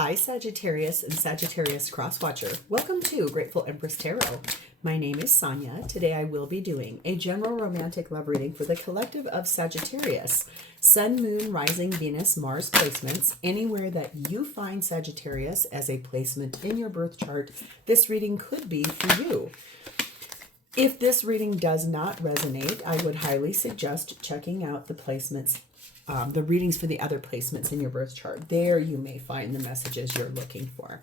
Hi, Sagittarius and Sagittarius Crosswatcher. Welcome to Grateful Empress Tarot. My name is Sonia. Today I will be doing a general romantic love reading for the collective of Sagittarius. Sun, Moon, Rising, Venus, Mars placements. Anywhere that you find Sagittarius as a placement in your birth chart, this reading could be for you. If this reading does not resonate, I would highly suggest checking out the placements, the readings for the other placements in your birth chart. There you may find the messages you're looking for.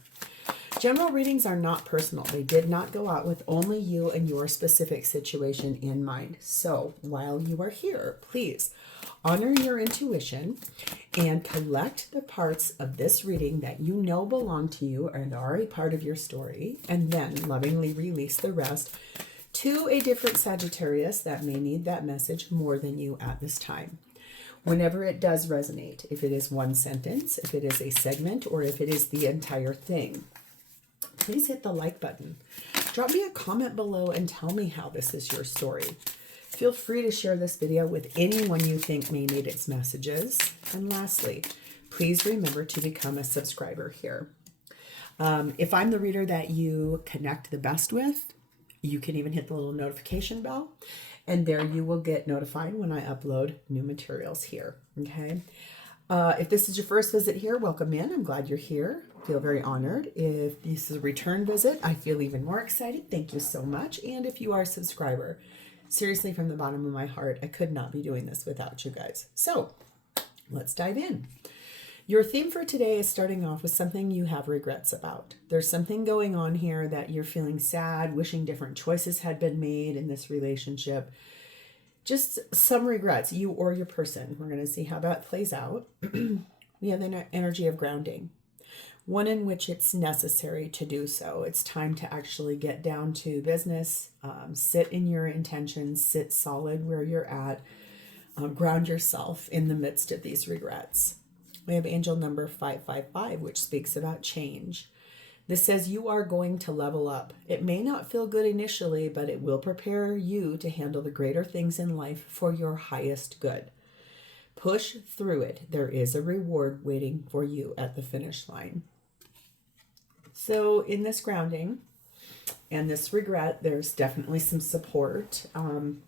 General readings are not personal. They did not go out with only you and your specific situation in mind. So while you are here, please honor your intuition and collect the parts of this reading that you know belong to you and are a part of your story, and then lovingly release the rest to a different Sagittarius that may need that message more than you at this time. Whenever it does resonate, if it is one sentence, if it is a segment, or if it is the entire thing, please hit the like button. Drop me a comment below and tell me how this is your story. Feel free to share this video with anyone you think may need its messages. And lastly, please remember to become a subscriber here. If I'm the reader that you connect the best with, you can even hit the little notification bell, and there you will get notified when I upload new materials here, okay? If this is your first visit here, welcome in. I'm glad you're here. I feel very honored. If this is a return visit, I feel even more excited. Thank you so much. And if you are a subscriber, seriously, from the bottom of my heart, I could not be doing this without you guys. So let's dive in. Your theme for today is starting off with something you have regrets about. There's something going on here that you're feeling sad, wishing different choices had been made in this relationship. Just some regrets, you or your person. We're going to see how that plays out. We have the energy of grounding, one in which it's necessary to do so. It's time to actually get down to business, sit in your intentions, sit solid where you're at, ground yourself in the midst of these regrets. We have angel number 555, which speaks about change. This says you are going to level up. It may not feel good initially, but it will prepare you to handle the greater things in life for your highest good. Push through it. There is a reward waiting for you at the finish line. So in this grounding and this regret, there's definitely some support and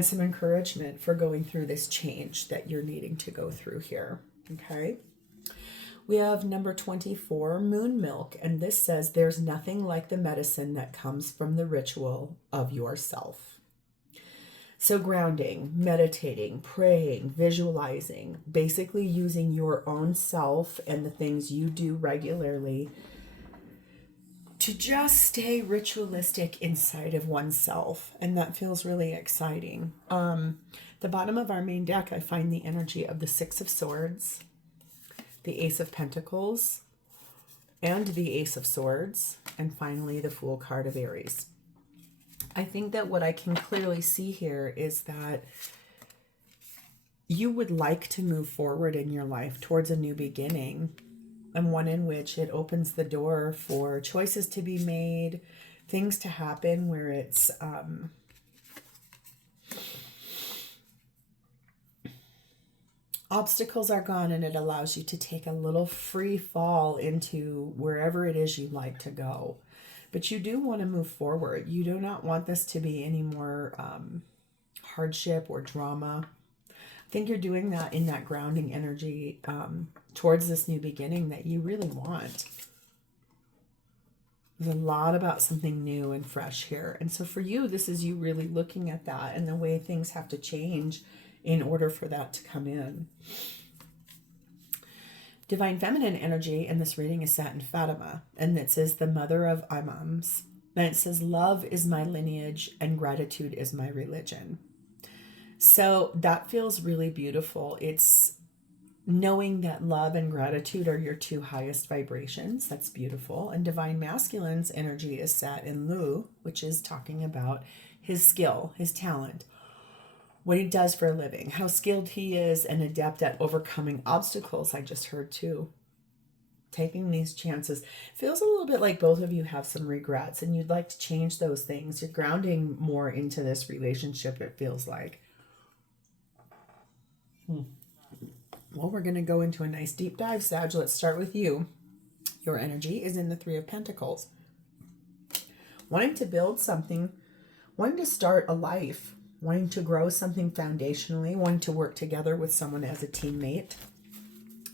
some encouragement for going through this change that you're needing to go through here. Okay, we have number 24, Moon Milk, and this says there's nothing like the medicine that comes from the ritual of yourself. So grounding, meditating, praying, visualizing, basically using your own self and the things you do regularly to just stay ritualistic inside of oneself, and that feels really exciting. The bottom of our main deck, I find the energy of the Six of Swords, the Ace of Pentacles, and the Ace of Swords, and finally the Fool card of Aries. I think that what I can clearly see here is that you would like to move forward in your life towards a new beginning, and one in which it opens the door for choices to be made, things to happen where it's obstacles are gone, and it allows you to take a little free fall into wherever it is you'd like to go. But you do want to move forward. You do not want this to be any more hardship or drama. I think you're doing that in that grounding energy towards this new beginning that you really want. There's a lot about something new and fresh here. And so for you, this is you really looking at that and the way things have to change in order for that to come in. Divine Feminine energy in this reading is sat in Fatima, and it says the mother of Imams. And it says, love is my lineage and gratitude is my religion. So that feels really beautiful. It's knowing that love and gratitude are your two highest vibrations. That's beautiful. And Divine Masculine's energy is sat in Lu, which is talking about his skill, his talent, what he does for a living, how skilled he is and adept at overcoming obstacles. I just heard too. Taking these chances. Feels a little bit like both of you have some regrets and you'd like to change those things. You're grounding more into this relationship, it feels like. Well, we're going to go into a nice deep dive, Sag. Let's start with you. Your energy is in the Three of Pentacles. Wanting to build something, wanting to start a life, wanting to grow something foundationally, wanting to work together with someone as a teammate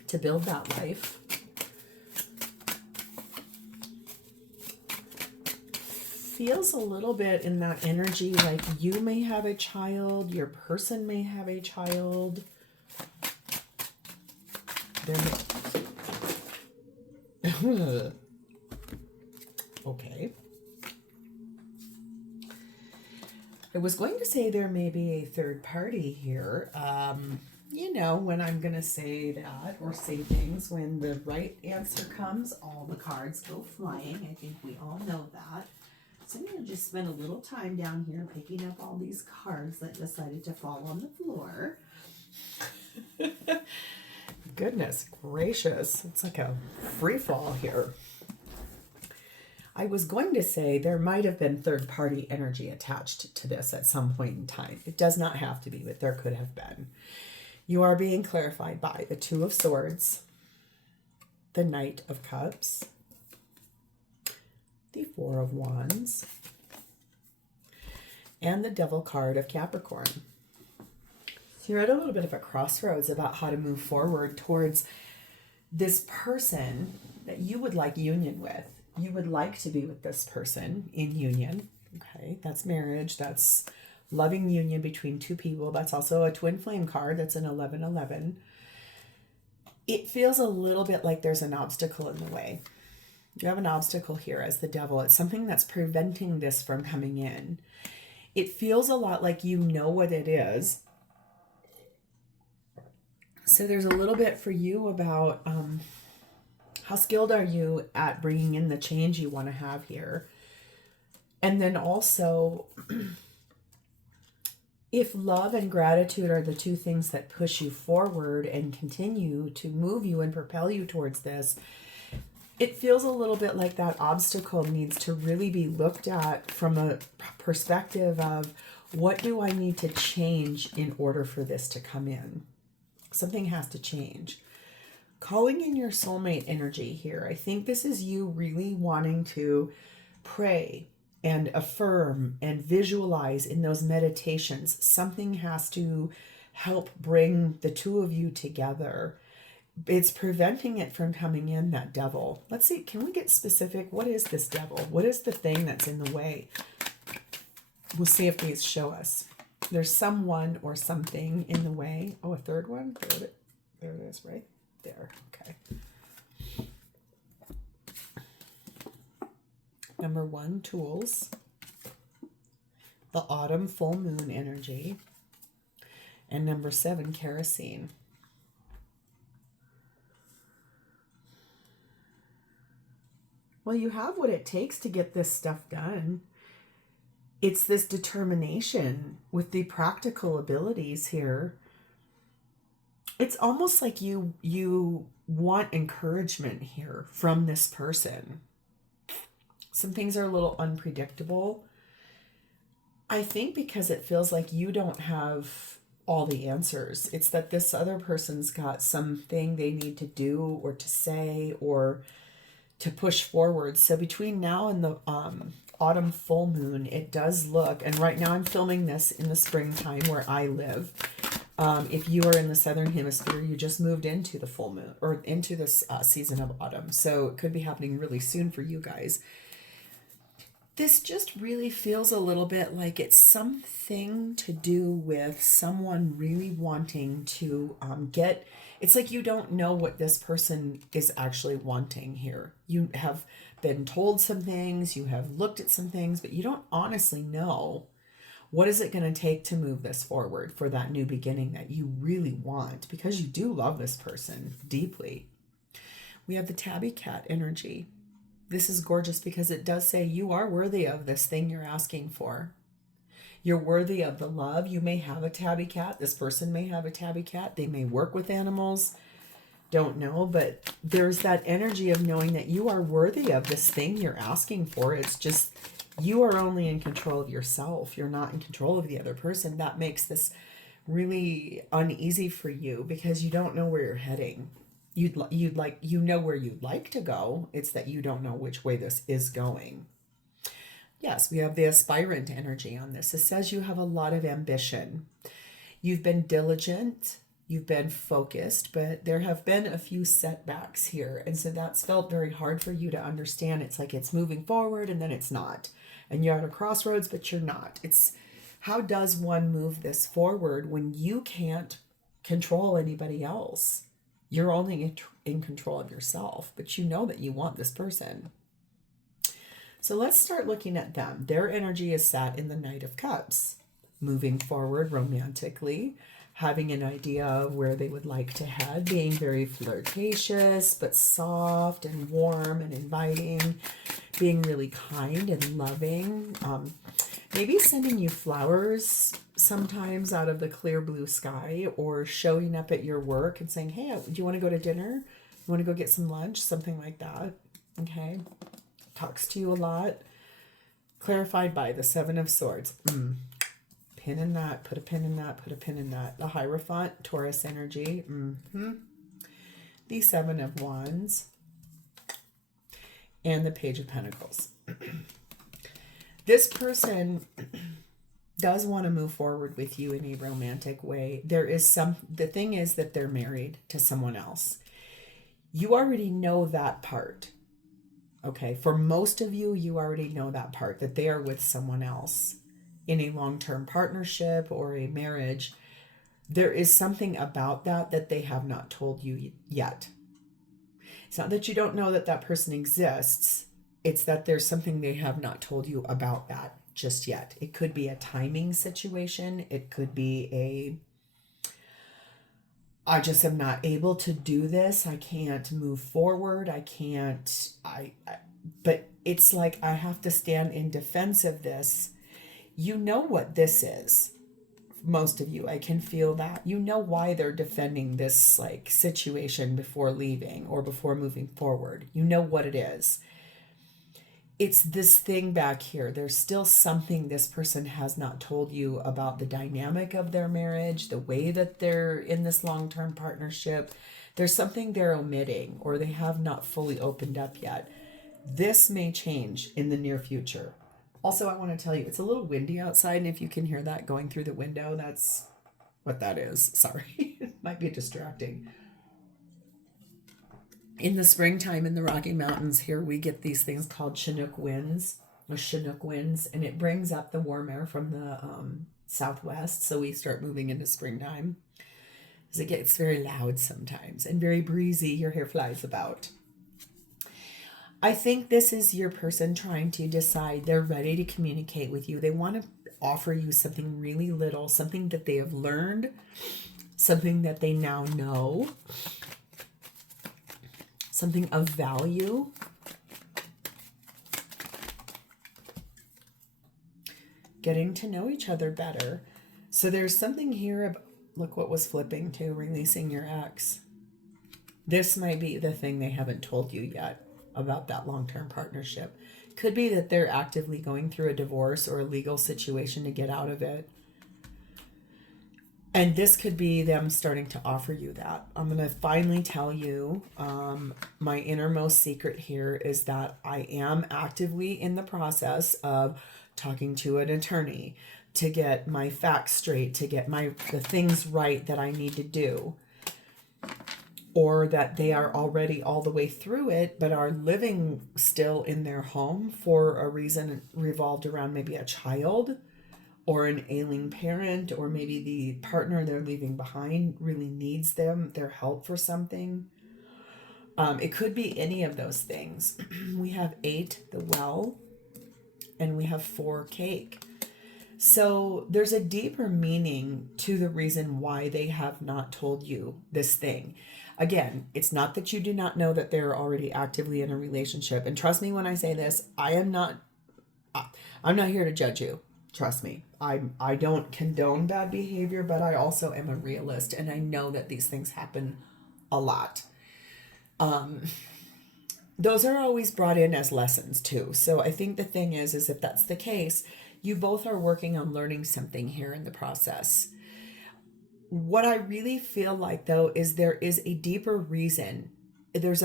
to build that life. Feels a little bit in that energy like you may have a child, your person may have a child. Okay. I was going to say there may be a third party here. You know, when I'm going to say that or say things, when the right answer comes, all the cards go flying. I think we all know that. So I'm going to just spend a little time down here picking up all these cards that decided to fall on the floor. Goodness gracious. It's like a free fall here. I was going to say there might have been third-party energy attached to this at some point in time. It does not have to be, but there could have been. You are being clarified by the Two of Swords, the Knight of Cups, the Four of Wands, and the Devil card of Capricorn. So you're at a little bit of a crossroads about how to move forward towards this person that you would like union with. You would like to be with this person in union. Okay, that's marriage. That's loving union between two people. That's also a twin flame card. That's an 11-11. It feels a little bit like there's an obstacle in the way. You have an obstacle here as the Devil. It's something that's preventing this from coming in. It feels a lot like you know what it is. So there's a little bit for you about how skilled are you at bringing in the change you want to have here? And then also, if love and gratitude are the two things that push you forward and continue to move you and propel you towards this, it feels a little bit like that obstacle needs to really be looked at from a perspective of what do I need to change in order for this to come in? Something has to change. Calling in your soulmate energy here. I think this is you really wanting to pray and affirm and visualize in those meditations. Something has to help bring the two of you together. It's preventing it from coming in, that Devil. Let's see, can we get specific? What is this Devil? What is the thing that's in the way? We'll see if these show us. There's someone or something in the way. Oh, a third one? There it is, right there. Okay. Number 1, tools. The autumn full moon energy. And number 7, kerosene. Well, you have what it takes to get this stuff done. It's this determination with the practical abilities here. It's almost like you want encouragement here from this person. Some things are a little unpredictable. I think because it feels like you don't have all the answers. It's that this other person's got something they need to do or to say or to push forward. So between now and the autumn full moon, it does look, and right now I'm filming this in the springtime where I live. If you are in the southern hemisphere, you just moved into the full moon or into this season of autumn. So it could be happening really soon for you guys. This just really feels a little bit like it's something to do with someone really wanting to get, it's like you don't know what this person is actually wanting here. You have been told some things, you have looked at some things, but you don't honestly know what is it going to take to move this forward for that new beginning that you really want, because you do love this person deeply. We have the tabby cat energy. This is gorgeous because it does say you are worthy of this thing you're asking for. You're worthy of the love. You may have a tabby cat. This person may have a tabby cat. They may work with animals. Don't know, but there's that energy of knowing that you are worthy of this thing you're asking for. It's just you are only in control of yourself. You're not in control of the other person. That makes this really uneasy for you because you don't know where you're heading. You'd like, you know where you'd like to go. It's that you don't know which way this is going. Yes, we have the aspirant energy on this. It says you have a lot of ambition. You've been diligent, you've been focused, but there have been a few setbacks here. And so that's felt very hard for you to understand. It's like it's moving forward and then it's not. And you're at a crossroads, but you're not. It's how does one move this forward when you can't control anybody else? You're only in control of yourself, but you know that you want this person. So let's start looking at them. Their energy is sat in the Knight of Cups. Moving forward romantically, having an idea of where they would like to head, being very flirtatious, but soft and warm and inviting, being really kind and loving, maybe sending you flowers sometimes out of the clear blue sky, or showing up at your work and saying, hey, do you want to go to dinner? You want to go get some lunch? Something like that. Okay. Talks to you a lot. Clarified by the Seven of Swords. Pin in that, put a pin in that, put a pin in that. The Hierophant, Taurus energy. The Seven of Wands. And the Page of Pentacles. This person does want to move forward with you in a romantic way. The thing is that they're married to someone else. You already know that part. Okay, for most of you, you already know that part, that they are with someone else. In a long-term partnership or a marriage, there is something about that they have not told you yet. It's not that you don't know that that person exists. It's that there's something they have not told you about that just yet. It could be a timing situation. It could be I just am not able to do this. I can't move forward. But it's like I have to stand in defense of this. You know what this is. Most of you, I can feel that. You know why they're defending this like situation before leaving or before moving forward. You know what it is. It's this thing back here. There's still something this person has not told you about the dynamic of their marriage, the way that they're in this long-term partnership. There's something they're omitting or they have not fully opened up yet. This may change in the near future. Also, I want to tell you, it's a little windy outside, and if you can hear that going through the window, that's what that is. Sorry, it might be distracting. In the springtime in the Rocky Mountains here, we get these things called Chinook winds, and it brings up the warm air from the southwest, so we start moving into springtime. As it gets very loud sometimes, and very breezy, your hair flies about. I think this is your person trying to decide they're ready to communicate with you. They want to offer you something really little, something that they have learned, something that they now know, something of value. Getting to know each other better. So there's something here about, look what was flipping to, releasing your ex. This might be the thing they haven't told you yet about that long-term partnership. Could be that they're actively going through a divorce or a legal situation to get out of it. And this could be them starting to offer you that. I'm going to finally tell you, my innermost secret here is that I am actively in the process of talking to an attorney to get my facts straight, to get the things right that I need to do. Or that they are already all the way through it, but are living still in their home for a reason revolved around maybe a child or an ailing parent, or maybe the partner they're leaving behind really needs their help for something. It could be any of those things. We have 8, the well, and we have 4, cake. So there's a deeper meaning to the reason why they have not told you this thing. Again, it's not that you do not know that they're already actively in a relationship. And trust me when I say this, I'm not here to judge you. Trust me. I don't condone bad behavior, but I also am a realist, and I know that these things happen a lot. Those are always brought in as lessons too. So I think the thing is if that's the case, you both are working on learning something here in the process. What I really feel like, though, is there is a deeper reason. There's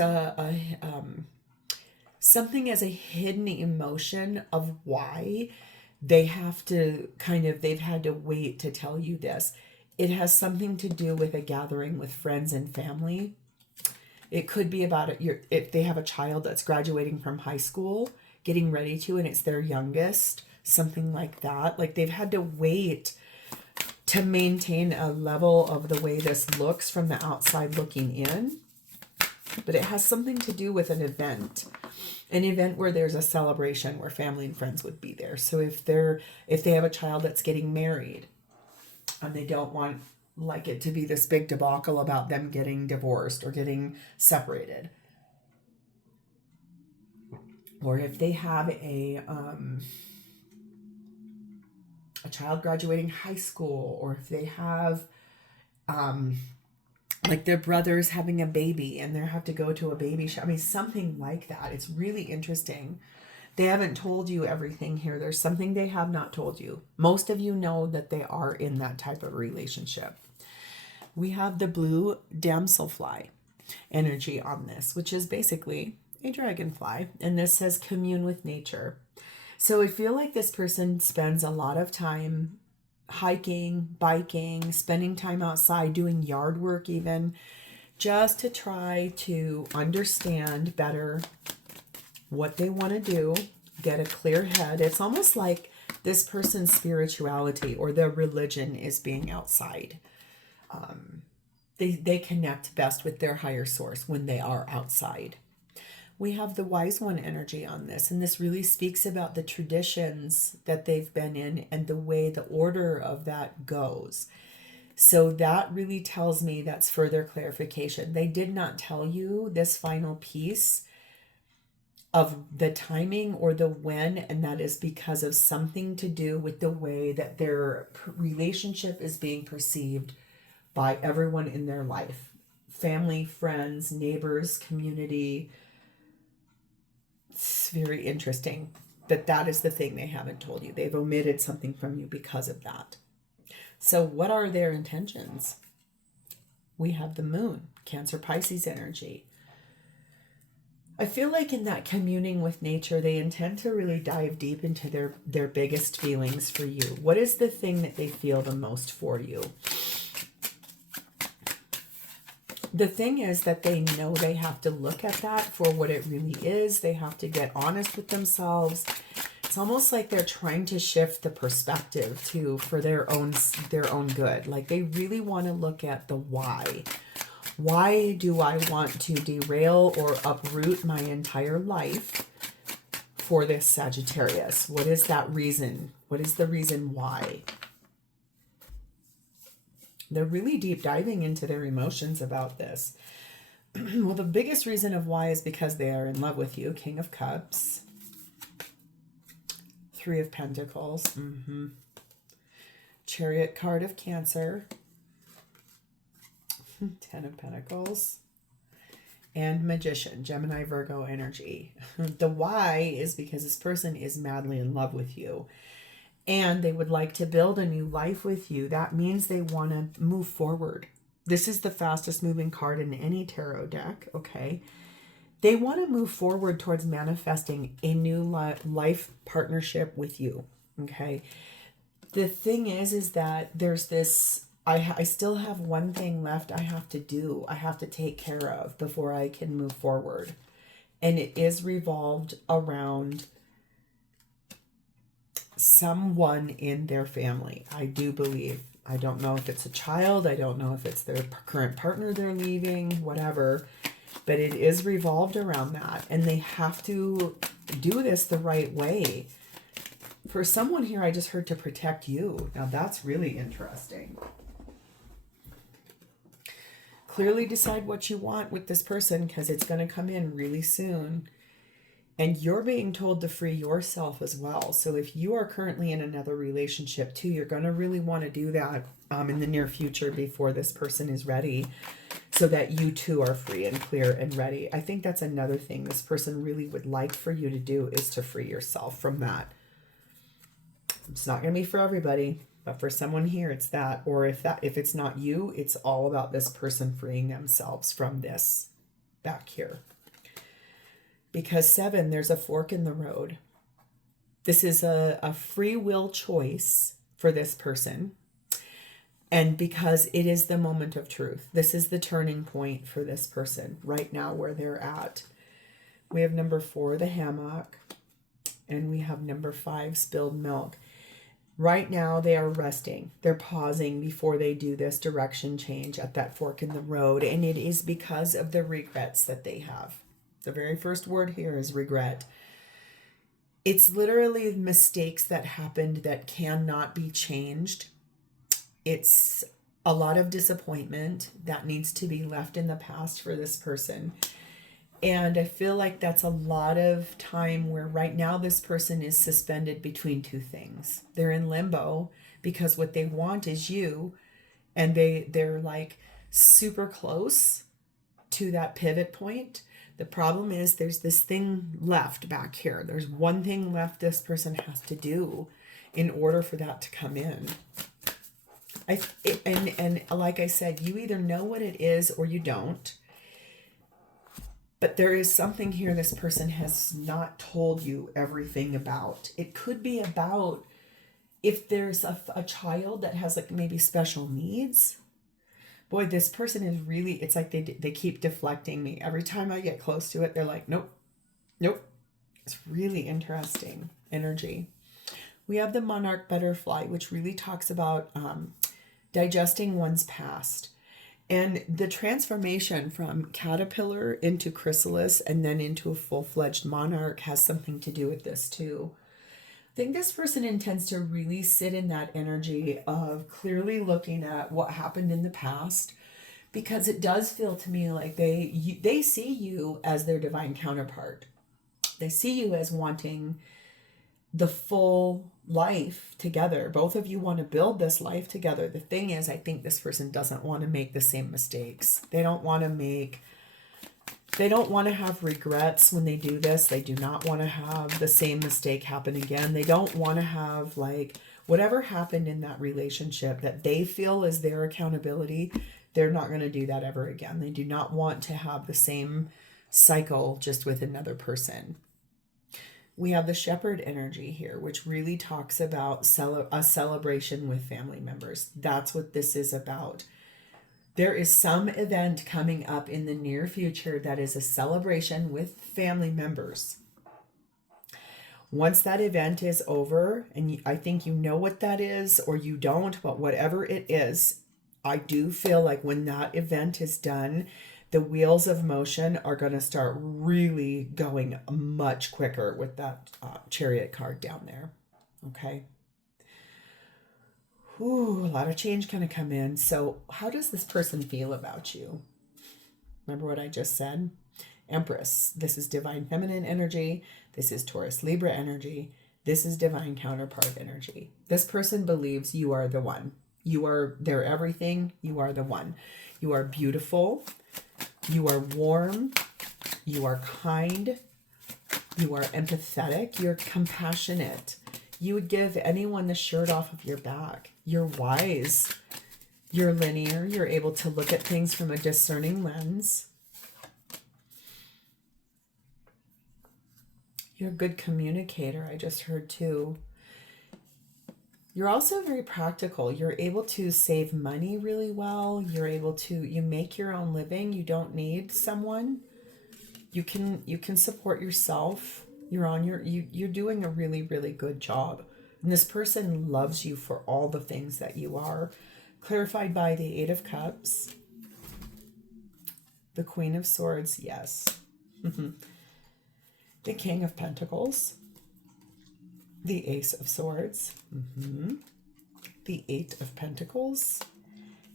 something as a hidden emotion of why they have to they've had to wait to tell you this. It has something to do with a gathering with friends and family. It could be about it. If they have a child that's graduating from high school, getting ready to, and it's their youngest, something like that. Like they've had to wait to maintain a level of the way this looks from the outside looking in. But it has something to do with an event where there's a celebration where family and friends would be there. So if they have a child that's getting married and they don't want like it to be this big debacle about them getting divorced or getting separated, or if they have a child graduating high school, or if they have like their brother's having a baby and they have to go to a baby shower. I mean, something like that. It's really interesting. They haven't told you everything here. There's something they have not told you. Most of you know that they are in that type of relationship. We have the blue damselfly energy on this, which is basically a dragonfly. And this says commune with nature. So I feel like this person spends a lot of time hiking, biking, spending time outside, doing yard work even, just to try to understand better what they want to do, get a clear head. It's almost like this person's spirituality or their religion is being outside. They connect best with their higher source when they are outside. We have the wise one energy on this, and this really speaks about the traditions that they've been in and the way the order of that goes. So that really tells me that's further clarification. They did not tell you this final piece of the timing or the when, and that is because of something to do with the way that their relationship is being perceived by everyone in their life. Family, friends, neighbors, community. It's very interesting that is the thing they haven't told you. They've omitted something from you because of that. So what are their intentions? We have the moon, Cancer Pisces energy. I feel like in that communing with nature, they intend to really dive deep into their biggest feelings for you. What is the thing that they feel the most for you? The thing is that they know they have to look at that for what it really is. They have to get honest with themselves. It's almost like they're trying to shift the perspective for their own good. Like they really want to look at the why. Why do I want to derail or uproot my entire life for this Sagittarius? What is that reason? What is the reason why? They're really deep diving into their emotions about this. Well, the biggest reason of why is because they are in love with you. King of Cups. Three of Pentacles. Chariot card of Cancer. 10 of Pentacles. And Magician, Gemini, Virgo energy. The why is because this person is madly in love with you. And they would like to build a new life with you. That means they want to move forward. This is the fastest moving card in any tarot deck, okay? They want to move forward towards manifesting a new life partnership with you, okay? The thing is that there's this, I still have one thing left I have to do. I have to take care of before I can move forward. And it is revolved around someone in their family. I do believe. I don't know if it's a child. I don't know if it's their current partner they're leaving, whatever. But it is revolved around that. And they have to do this the right way. For someone here, I just heard to protect you. Now that's really interesting. Clearly decide what you want with this person because it's going to come in really soon. And you're being told to free yourself as well. So if you are currently in another relationship too, you're going to really want to do that in the near future before this person is ready, so that you too are free and clear and ready. I think that's another thing this person really would like for you to do, is to free yourself from that. It's not going to be for everybody, But for someone here, it's that, or if it's not you, it's all about this person freeing themselves from this back here. Because 7, there's a fork in the road. This is a free will choice for this person. And because it is the moment of truth. This is the turning point for this person right now where they're at. We have number 4, the hammock. And we have number 5, spilled milk. Right now, they are resting. They're pausing before they do this direction change at that fork in the road. And it is because of the regrets that they have. The very first word here is regret. It's literally mistakes that happened that cannot be changed. It's a lot of disappointment that needs to be left in the past for this person. And I feel like that's a lot of time where right now this person is suspended between two things. They're in limbo because what they want is you, and they're like super close to that pivot point. The problem is there's this thing left back here. There's one thing left this person has to do in order for that to come in. And like I said, you either know what it is or you don't. But there is something here this person has not told you everything about. It could be about if there's a child that has like maybe special needs. Boy, this person is really, it's like they keep deflecting me. Every time I get close to it, they're like, nope, nope. It's really interesting energy. We have the monarch butterfly, which really talks about digesting one's past. And the transformation from caterpillar into chrysalis and then into a full-fledged monarch has something to do with this too. I think this person intends to really sit in that energy of clearly looking at what happened in the past, because it does feel to me like they see you as their divine counterpart. They see you as wanting the full life together. Both of you want to build this life together. The thing is, I think this person doesn't want to make the same mistakes. They don't want to have regrets when they do this. They do not want to have the same mistake happen again. They don't want to have like whatever happened in that relationship that they feel is their accountability. They're not going to do that ever again. They do not want to have the same cycle just with another person. We have the shepherd energy here, which really talks about a celebration with family members. That's what this is about. There is some event coming up in the near future that is a celebration with family members. Once that event is over, and I think you know what that is, or you don't, but whatever it is, I do feel like when that event is done, the wheels of motion are going to start really going much quicker with that chariot card down there. Okay. Ooh, a lot of change going to come in. So how does this person feel about you? Remember what I just said? Empress. This is divine feminine energy. This is Taurus Libra energy. This is divine counterpart energy. This person believes you are the one. You are their everything. You are the one. You are beautiful. You are warm, you are kind, you are empathetic, you're compassionate. You would give anyone the shirt off of your back. You're wise, you're linear, you're able to look at things from a discerning lens. You're a good communicator, I just heard too. You're also very practical. You're able to save money really well. You make your own living. You don't need someone. You can support yourself. You're doing a really, really good job. And this person loves you for all the things that you are. Clarified by the 8 of Cups. The Queen of Swords, yes. The King of Pentacles. The Ace of Swords, the 8 of Pentacles,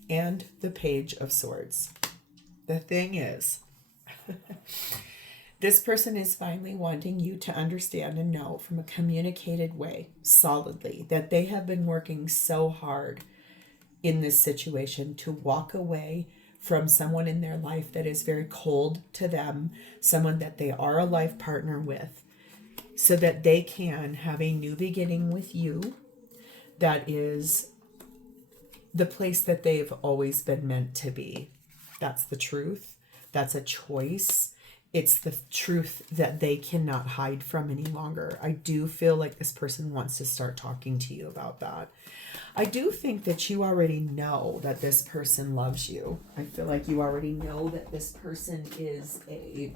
and the Page of Swords. The thing is, this person is finally wanting you to understand and know from a communicated way, solidly, that they have been working so hard in this situation to walk away from someone in their life that is very cold to them, someone that they are a life partner with, so that they can have a new beginning with you that is the place that they've always been meant to be. That's the truth. That's a choice. It's the truth that they cannot hide from any longer. I do feel like this person wants to start talking to you about that. I do think that you already know that this person loves you. I feel like you already know that this person is a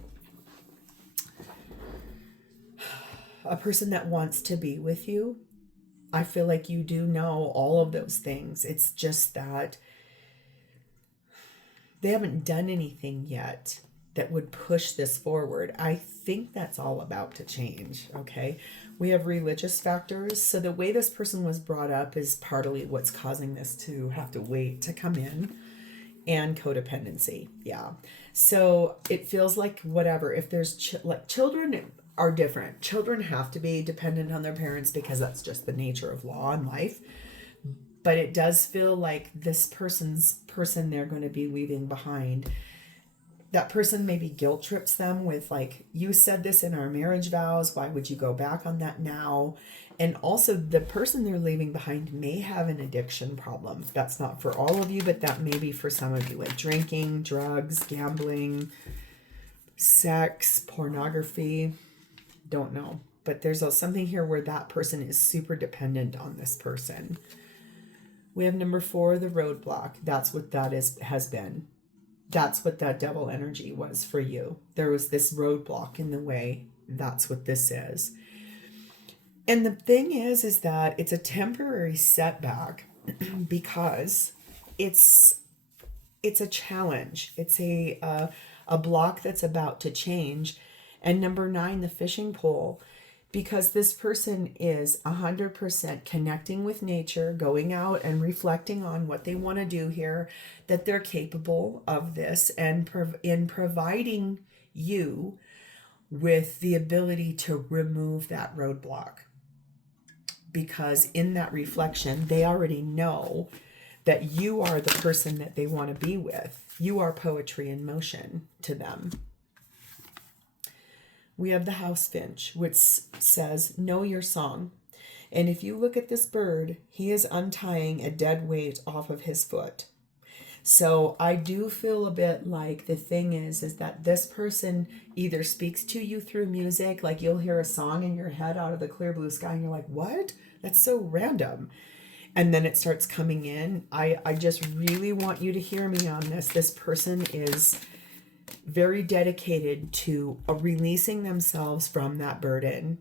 person that wants to be with you. I feel like you do know all of those things. It's just that they haven't done anything yet that would push this forward. I think that's all about to change, okay? We have religious factors. So the way this person was brought up is partly what's causing this to have to wait to come in, and codependency. Yeah. So it feels like whatever, if there's like children are different. Children have to be dependent on their parents because that's just the nature of law and life. But it does feel like this person they're going to be leaving behind, that person maybe guilt trips them with like, you said this in our marriage vows, why would you go back on that now? And also the person they're leaving behind may have an addiction problem. That's not for all of you, but that may be for some of you, like drinking, drugs, gambling, sex, pornography. Don't know. But there's something here where that person is super dependent on this person. We have number 4, the roadblock. That's what that has been. That's what that devil energy was for you. There was this roadblock in the way. That's what this is. And the thing is that it's a temporary setback because it's a challenge. It's a block that's about to change. And number 9, the fishing pole, because this person is 100% connecting with nature, going out and reflecting on what they want to do here, that they're capable of this, and in providing you with the ability to remove that roadblock. Because in that reflection, they already know that you are the person that they want to be with. You are poetry in motion to them. We have the house finch, which says, know your song. And if you look at this bird, he is untying a dead weight off of his foot. So I do feel a bit like the thing is that this person either speaks to you through music, like you'll hear a song in your head out of the clear blue sky and you're like, what? That's so random. And then it starts coming in. I just really want you to hear me on this. This person is very dedicated to releasing themselves from that burden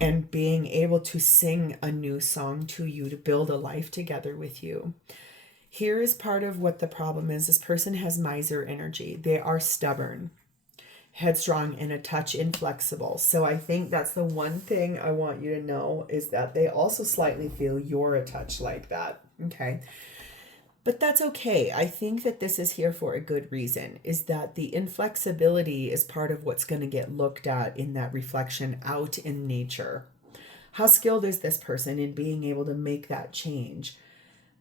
and being able to sing a new song to you, to build a life together with you. Here is part of what the problem is. This person has miser energy. They are stubborn, headstrong, and a touch inflexible. So I think that's the one thing I want you to know, is that they also slightly feel you're a touch like that. Okay. But that's okay. I think that this is here for a good reason, is that the inflexibility is part of what's going to get looked at in that reflection out in nature. How skilled is this person in being able to make that change?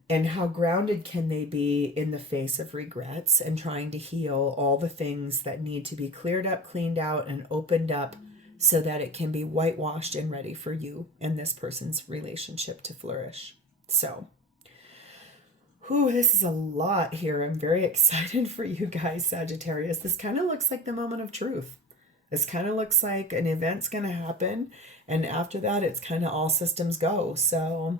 And how grounded can they be in the face of regrets and trying to heal all the things that need to be cleared up, cleaned out, and opened up so that it can be whitewashed and ready for you and this person's relationship to flourish. So, this is a lot here. I'm very excited for you guys, Sagittarius. This kind of looks like the moment of truth. This kind of looks like an event's going to happen. And after that, it's kind of all systems go. So,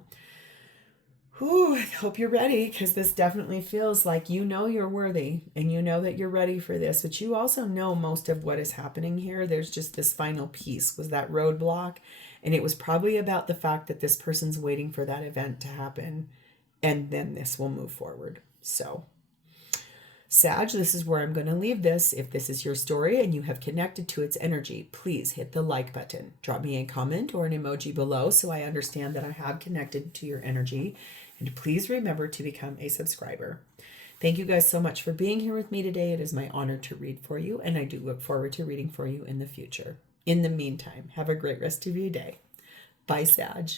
I hope you're ready, because this definitely feels like you know you're worthy and you know that you're ready for this. But you also know most of what is happening here. There's just this final piece was that roadblock. And it was probably about the fact that this person's waiting for that event to happen. And then this will move forward. So, Sag, this is where I'm going to leave this. If this is your story and you have connected to its energy, please hit the like button. Drop me a comment or an emoji below so I understand that I have connected to your energy. And please remember to become a subscriber. Thank you guys so much for being here with me today. It is my honor to read for you, and I do look forward to reading for you in the future. In the meantime, have a great rest of your day. Bye, Sag.